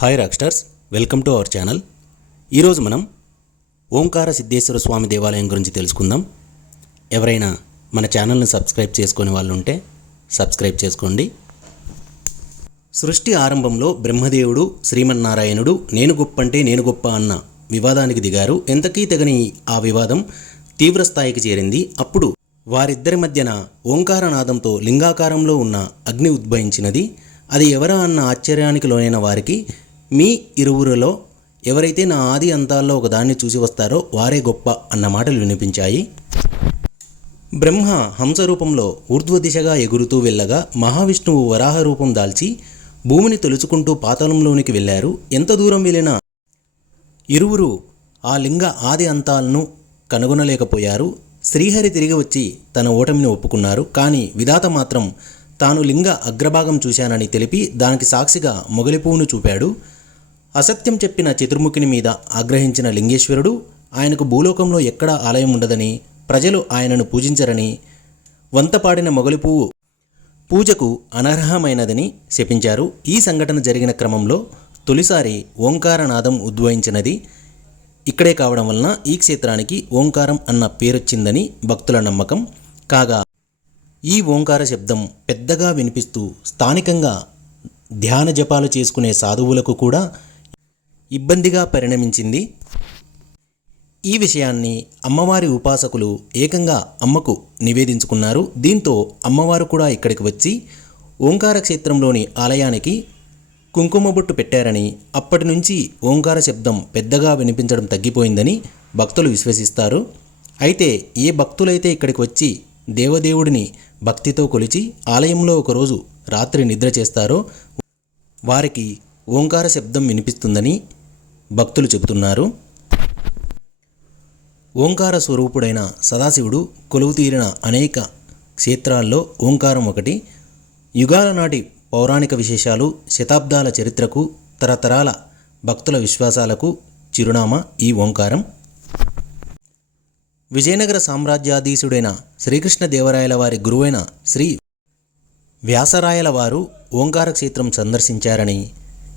Hi rockstars welcome to our channel ఈరోజు మనం ఓంకార సిద్ధేశ్వర స్వామి దేవాలయం గురించి తెలుసుకుందాం. ఎవరైనా మన ఛానల్ని సబ్స్క్రైబ్ చేసుకునే వాళ్ళు ఉంటే సబ్స్క్రైబ్ చేసుకోండి. సృష్టి ఆరంభంలో బ్రహ్మదేవుడు శ్రీమన్నారాయణుడు నేను గొప్ప అంటే నేను గొప్ప అన్న వివాదానికి దిగారు. ఎంతకీ తెగని ఆ వివాదం తీవ్ర స్థాయికి చేరింది. అప్పుడు వారిద్దరి మధ్యన ఓంకారనాదంతో లింగాకారంలో ఉన్న అగ్ని ఉద్భవించినది. అది ఎవరా అన్న ఆశ్చర్యానికి లోనైన వారికి మీ ఇరువురిలో ఎవరైతే నా ఆది అంతాల్లో ఒకదాన్ని చూసి వస్తారో వారే గొప్ప అన్న మాటలు వినిపించాయి. బ్రహ్మ హంస రూపంలో ఊర్ధ్వ దిశగా ఎగురుతూ వెళ్ళగా మహావిష్ణువు వరాహ రూపం దాల్చి భూమిని తొలుచుకుంటూ పాతాళంలోనికి వెళ్ళారు. ఎంత దూరం వెళ్ళినా ఇరువురు ఆ లింగ ఆది అంతాలను కనుగొనలేకపోయారు. శ్రీహరి తిరిగి వచ్చి తన ఓటమిని ఒప్పుకున్నారు. కానీ విధాత మాత్రం తాను లింగ అగ్రభాగం చూశానని తెలిపి దానికి సాక్షిగా మొగలిపువ్వును చూపాడు. అసత్యం చెప్పిన చతుర్ముఖిని మీద ఆగ్రహించిన లింగేశ్వరుడు ఆయనకు భూలోకంలో ఎక్కడా ఆలయం ఉండదని ప్రజలు ఆయనను పూజించరని వంతపాడిన మొగలి పువ్వు పూజకు అనర్హమైనదని శపించారు. ఈ సంఘటన జరిగిన క్రమంలో తొలిసారి ఓంకారనాదం ఉద్భవించినది ఇక్కడే కావడం వలన ఈ క్షేత్రానికి ఓంకారం అన్న పేరొచ్చిందని భక్తుల నమ్మకం. కాగా ఈ ఓంకార శబ్దం పెద్దగా వినిపిస్తూ స్థానికంగా ధ్యాన జపాలు చేసుకునే సాధువులకు కూడా ఇబ్బందిగా పరిణమించింది. ఈ విషయాన్ని అమ్మవారి ఉపాసకులు ఏకంగా అమ్మకు నివేదించుకున్నారు. దీంతో అమ్మవారు కూడా ఇక్కడికి వచ్చి ఓంకార క్షేత్రంలోని ఆలయానికి కుంకుమ బొట్టు పెట్టారని అప్పటి నుంచి ఓంకార శబ్దం పెద్దగా వినిపించడం తగ్గిపోయిందని భక్తులు విశ్వసిస్తారు. అయితే ఏ భక్తులైతే ఇక్కడికి వచ్చి దేవదేవుడిని భక్తితో కొలిచి ఆలయంలో ఒకరోజు రాత్రి నిద్ర చేస్తారో వారికి ఓంకార శబ్దం వినిపిస్తుందని భక్తులు చెబుతున్నారు. ఓంకార స్వరూపుడైన సదాశివుడు కొలువుతీరిన అనేక క్షేత్రాల్లో ఓంకారం ఒకటి. యుగాల నాటి పౌరాణిక విశేషాలు శతాబ్దాల చరిత్రకు తరతరాల భక్తుల విశ్వాసాలకు చిరునామా ఈ ఓంకారం. విజయనగర సామ్రాజ్యాధీశుడైన శ్రీకృష్ణదేవరాయల వారి గురువైన శ్రీ వ్యాసరాయల వారు ఓంకార క్షేత్రం సందర్శించారని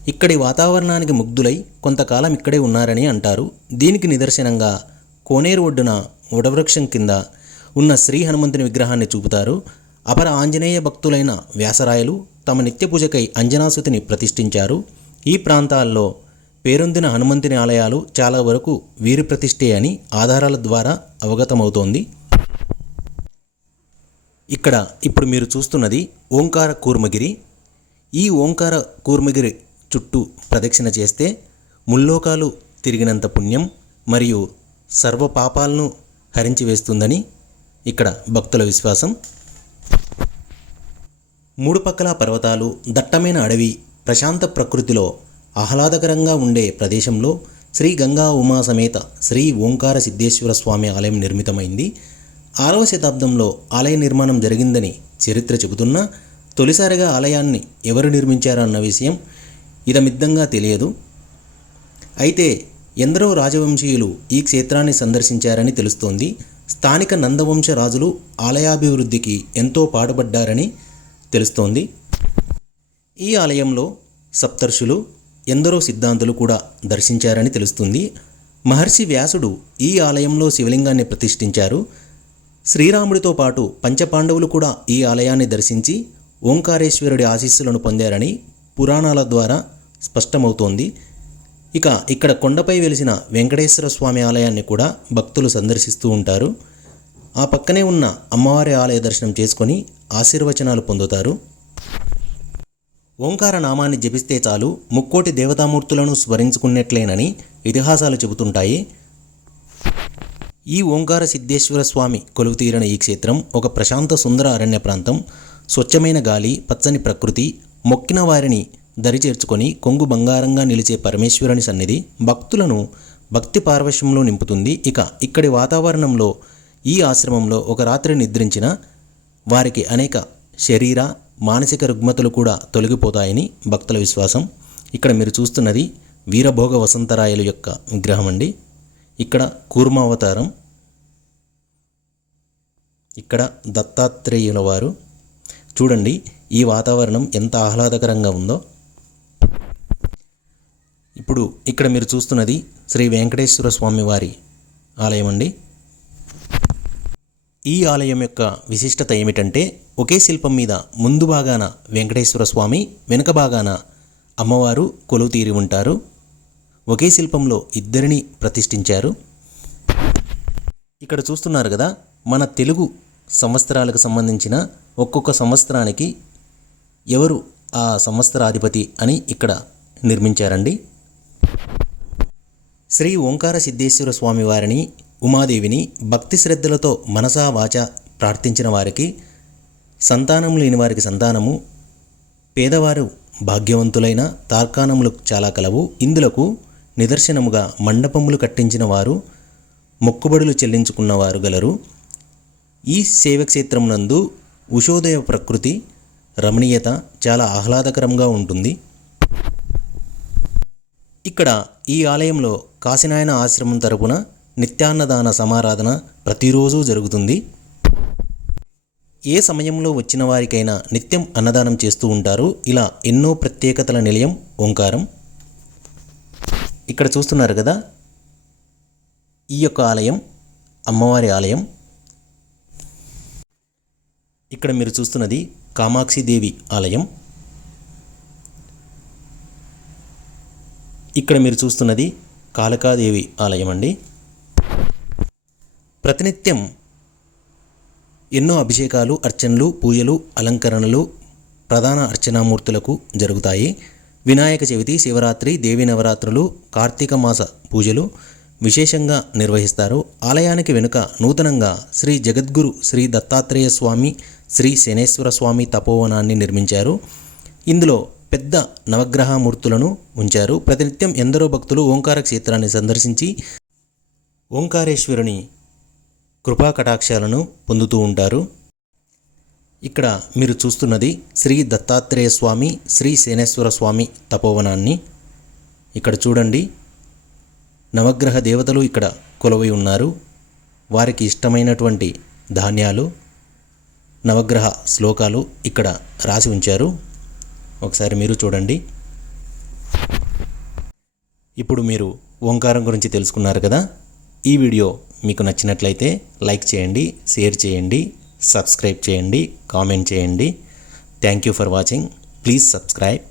ఇక్కడి వాతావరణానికి ముగ్ధులై కొంతకాలం ఇక్కడే ఉన్నారని అంటారు. దీనికి నిదర్శనంగా కోనేరు ఒడ్డున వడవృక్షం కింద ఉన్న శ్రీ హనుమంతుని విగ్రహాన్ని చూపుతారు. అపర ఆంజనేయ భక్తులైన వ్యాసరాయలు తమ నిత్య పూజకై అంజనాసుతిని ప్రతిష్ఠించారు. ఈ ప్రాంతాల్లో పేరొందిన హనుమంతుని ఆలయాలు చాలా వరకు వీరి ప్రతిష్ఠే అని ఆధారాల ద్వారా అవగతమవుతోంది. ఇక్కడ ఇప్పుడు మీరు చూస్తున్నది ఓంకార కూర్మగిరి. ఈ ఓంకార కూర్మగిరి చుట్టూ ప్రదక్షిణ చేస్తే ముల్లోకాలు తిరిగినంత పుణ్యం మరియు సర్వ పాపాలను హరించి వేస్తుందని ఇక్కడ భక్తుల విశ్వాసం. మూడు పక్కల పర్వతాలు దట్టమైన అడవి ప్రశాంత ప్రకృతిలో ఆహ్లాదకరంగా ఉండే ప్రదేశంలో శ్రీ గంగా ఉమా సమేత శ్రీ ఓంకార సిద్ధేశ్వర స్వామి ఆలయం నిర్మితమైంది. ఆరవ శతాబ్దంలో ఆలయ నిర్మాణం జరిగిందని చరిత్ర చెబుతున్నా తొలిసారిగా ఆలయాన్ని ఎవరు నిర్మించారన్న విషయం ఇదమిద్దంగా తెలియదు. అయితే ఎందరో రాజవంశీయులు ఈ క్షేత్రాన్ని సందర్శించారని తెలుస్తోంది. స్థానిక నందవంశ రాజులు ఆలయాభివృద్ధికి ఎంతో పాటుపడ్డారని తెలుస్తోంది. ఈ ఆలయంలో సప్తర్షులు ఎందరో సిద్ధాంతులు కూడా దర్శించారని తెలుస్తుంది. మహర్షి వ్యాసుడు ఈ ఆలయంలో శివలింగాన్ని ప్రతిష్ఠించారు. శ్రీరాముడితో పాటు పంచపాండవులు కూడా ఈ ఆలయాన్ని దర్శించి ఓంకారేశ్వరుడి ఆశీస్సులను పొందారని పురాణాల ద్వారా స్పష్టమవుతోంది. ఇక ఇక్కడ కొండపై వెలిసిన వెంకటేశ్వర స్వామి ఆలయాన్ని కూడా భక్తులు సందర్శిస్తూ ఉంటారు. ఆ పక్కనే ఉన్న అమ్మవారి ఆలయ దర్శనం చేసుకొని ఆశీర్వచనాలు పొందుతారు. ఓంకార నామాన్ని జపిస్తే చాలు ముక్కోటి దేవతామూర్తులను స్మరించుకున్నట్లేనని ఇతిహాసాలు చెబుతుంటాయి. ఈ ఓంకార సిద్ధేశ్వర స్వామి కొలువుతీరిన ఈ క్షేత్రం ఒక ప్రశాంత సుందర అరణ్య ప్రాంతం స్వచ్ఛమైన గాలి పచ్చని ప్రకృతి మొక్కిన వారిని దరి చేర్చుకొని కొంగు బంగారంగా నిలిచే పరమేశ్వరుని సన్నిధి భక్తులను భక్తి పార్వశ్యంలో నింపుతుంది. ఇక ఇక్కడి వాతావరణంలో ఈ ఆశ్రమంలో ఒక రాత్రి నిద్రించిన వారికి అనేక శరీర మానసిక రుగ్మతలు కూడా తొలగిపోతాయని భక్తుల విశ్వాసం. ఇక్కడ మీరు చూస్తున్నది వీరభోగ వసంతరాయలు యొక్క విగ్రహం అండి. ఇక్కడ కూర్మావతారం. ఇక్కడ దత్తాత్రేయుల వారు. చూడండి ఈ వాతావరణం ఎంత ఆహ్లాదకరంగా ఉందో. ఇప్పుడు ఇక్కడ మీరు చూస్తున్నది శ్రీ వెంకటేశ్వర స్వామి వారి ఆలయం అండి. ఈ ఆలయం యొక్క విశిష్టత ఏమిటంటే ఒకే శిల్పం మీద ముందు భాగాన వెంకటేశ్వర స్వామి వెనుక భాగాన అమ్మవారు కొలువు తీరి ఉంటారు. ఒకే శిల్పంలో ఇద్దరిని ప్రతిష్ఠించారు. ఇక్కడ చూస్తున్నారు కదా మన తెలుగు సంవత్సరాలకు సంబంధించిన ఒక్కొక్క సంవత్సరానికి ఎవరు ఆ సంవత్సరాధిపతి అని ఇక్కడ నిర్మించారండి. శ్రీ ఓంకార సిద్ధేశ్వర స్వామి వారిని ఉమాదేవిని భక్తి శ్రద్ధలతో మనసా వాచ ప్రార్థించిన వారికి సంతానం లేని వారికి సంతానము పేదవారు భాగ్యవంతులైన తార్కాణములు చాలా కలవు. ఇందులకు నిదర్శనముగా మండపములు కట్టించిన వారు మొక్కుబడులు చెల్లించుకున్నవారు గలరు. ఈ శైవక్షేత్రం నందు ఉషోదయ ప్రకృతి రమణీయత చాలా ఆహ్లాదకరంగా ఉంటుంది. ఇక్కడ ఈ ఆలయంలో కాశీనాయన ఆశ్రమం తరపున నిత్యాన్నదాన సమారాధన ప్రతిరోజు జరుగుతుంది. ఏ సమయంలో వచ్చిన వారికైనా నిత్యం అన్నదానం చేస్తూ ఉంటారు. ఇలా ఎన్నో ప్రత్యేకతల నిలయం ఓంకారం. ఇక్కడ చూస్తున్నారు కదా? ఈ యొక్క ఆలయం అమ్మవారి ఆలయం. ఇక్కడ మీరు చూస్తున్నది కామాక్షిదేవి ఆలయం. ఇక్కడ మీరు చూస్తున్నది కాళకాదేవి ఆలయం అండి. ప్రతినిత్యం ఎన్నో అభిషేకాలు అర్చనలు పూజలు అలంకరణలు ప్రధాన అర్చనామూర్తులకు జరుగుతాయి. వినాయక చవితి శివరాత్రి దేవి నవరాత్రులు కార్తీక మాస పూజలు విశేషంగా నిర్వహిస్తారు. ఆలయానికి వెనుక నూతనంగా శ్రీ జగద్గురు శ్రీ దత్తాత్రేయ స్వామి శ్రీ శనేశ్వర స్వామి తపోవనాన్ని నిర్మించారు. ఇందులో పెద్ద నవగ్రహ మూర్తులను ఉంచారు. ప్రతినిత్యం ఎందరో భక్తులు ఓంకార క్షేత్రాన్ని సందర్శించి ఓంకారేశ్వరుని కృపా కటాక్షాలను పొందుతూ ఉంటారు. ఇక్కడ మీరు చూస్తున్నది శ్రీ దత్తాత్రేయ స్వామి శ్రీ శనేశ్వర స్వామి తపోవనాన్ని. ఇక్కడ చూడండి నవగ్రహ దేవతలు ఇక్కడ కొలవై ఉన్నారు. వారికి ఇష్టమైనటువంటి ధాన్యాలు నవగ్రహ శ్లోకాలు ఇక్కడ రాసి ఉంచారు. ఒకసారి మీరు చూడండి. ఇప్పుడు మీరు ఓంకారం గురించి తెలుసుకున్నారు కదా? ఈ వీడియో మీకు నచ్చినట్లయితే లైక్ చేయండి షేర్ చేయండి సబ్స్క్రైబ్ చేయండి కామెంట్ చేయండి. Thank you for watching please subscribe